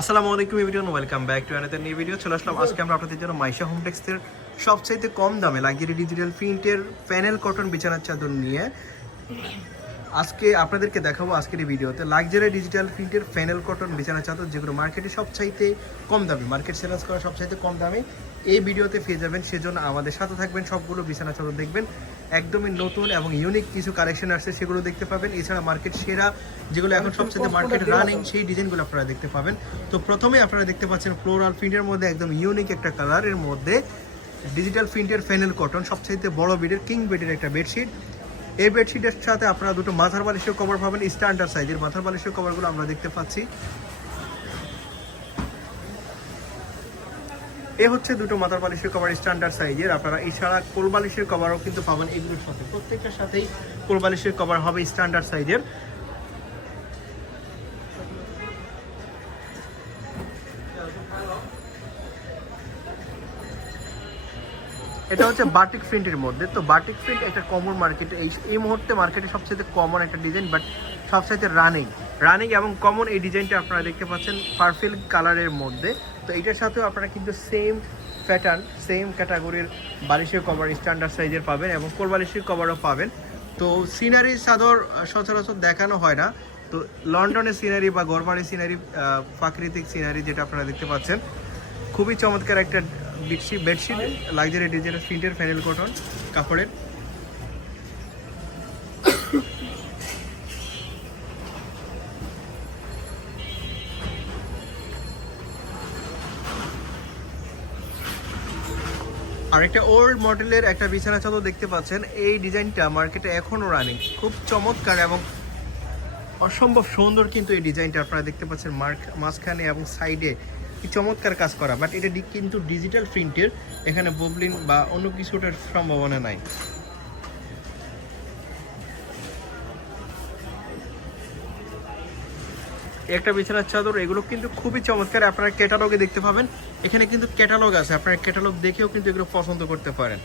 আসসালামু আলাইকুম everyone, welcome back to another new video. চলে আসলাম আজকে আমরা আপনাদের জন্য মাইশা হোম টেক্সটের সবচাইতে কম দামে লাক্সারি ডিজিটাল প্রিন্টের প্যানেল কটন বিছানার চাদর নিয়ে আজকে আপনাদেরকে দেখাবো আজকের এই ভিডিওতে লাক্সারি ডিজিটাল প্রিন্টের প্যানেল কটন বিছানার চাদর, যেগুলো মার্কেটে সবচাইতে কম দামে, মার্কেট সেলার্স করা সবচাইতে কম দামে এই ভিডিওতে পেয়ে যাবেন। সেজন্য আমাদের সাথে থাকবেন, সবগুলো বিছানা চাদর দেখবেন। একদমই নতুন এবং ইউনিক কিছু কালেকশন আসছে, সেগুলো দেখতে পাবেন। এছাড়া মার্কেট সেরা যেগুলো এখন সবচেয়ে মার্কেট রানিং সেই ডিজাইনগুলো আপনারা দেখতে পাবেন। তো প্রথমে আপনারা দেখতে পাচ্ছেন ফ্লোরাল প্রিন্টের মধ্যে একদম ইউনিক একটা কালারের মধ্যে ডিজিটাল প্রিন্টের প্যানেল কটন, সবচাইতে বড় বেডের কিং বেডের একটা বেডশিট। এই বেডশিটের সাথে আপনারা দুটো মাথার বালিশের কভার পাবেন, স্ট্যান্ডার্ড সাইজের মাথার বালিশের কভারগুলো আমরা দেখতে পাচ্ছি। এ হচ্ছে দুটো মাথার বালিশের কভার স্ট্যান্ডার্ড সাইজের। আপনারা এছাড়া কোল বালিশের কভারও কিন্তু পাবেন এগুলোর সাথে, প্রত্যেকটার সাথেই কোল বালিশের কভার হবে স্ট্যান্ডার্ড সাইজের। এটা হচ্ছে বাটিক প্রিন্টের মধ্যে। তো বাটিক প্রিন্ট একটা কমন মার্কেটে এই মুহূর্তে মার্কেটে সবচেয়ে কমন একটা ডিজাইন, বাট সবচাইতে রানিং এবং কমন এই ডিজাইনটা আপনারা দেখতে পাচ্ছেন পার্পল কালারের মধ্যে। তো এটার সাথেও আপনারা কিন্তু সেম প্যাটার্ন, সেম ক্যাটাগরির বালিশের কভার স্ট্যান্ডার্ড সাইজের পাবেন এবং কোল বালিশের কভারও পাবেন। তো সিনারি চাদর সচরাচর দেখানো হয় না, তো লন্ডনের সিনারি বা গড়বাড়ির সিনারি, প্রাকৃতিক সিনারি যেটা আপনারা দেখতে পাচ্ছেন, খুবই চমৎকার একটা বেডশিট লাক্সারি ডিজিটাল প্রিন্টের প্যানেল কটন কাপড়ের। আর একটা ওল্ড মডেলের একটা বিছানা চাদর দেখতে পাচ্ছেন। এই ডিজাইনটা মার্কেটে এখনও রানিং, খুব চমৎকার এবং অসম্ভব সুন্দর। কিন্তু এই ডিজাইনটা আপনারা দেখতে পাচ্ছেন মাঝখানে এবং সাইডে কি চমৎকার কাজ করা, বাট এটা কিন্তু ডিজিটাল প্রিন্টের, এখানে ববলিন বা অন্য কিছুটার সম্ভাবনা নাই। একটা বিছানার চাদর, এগুলো কিন্তু খুবই চমৎকার। আপনারা ক্যাটালগে দেখতে পাবেন, এখানে কিন্তু ক্যাটালগ আছে, আপনারা ক্যাটালগ দেখেও কিন্তু এগুলো পছন্দ করতে পারেন।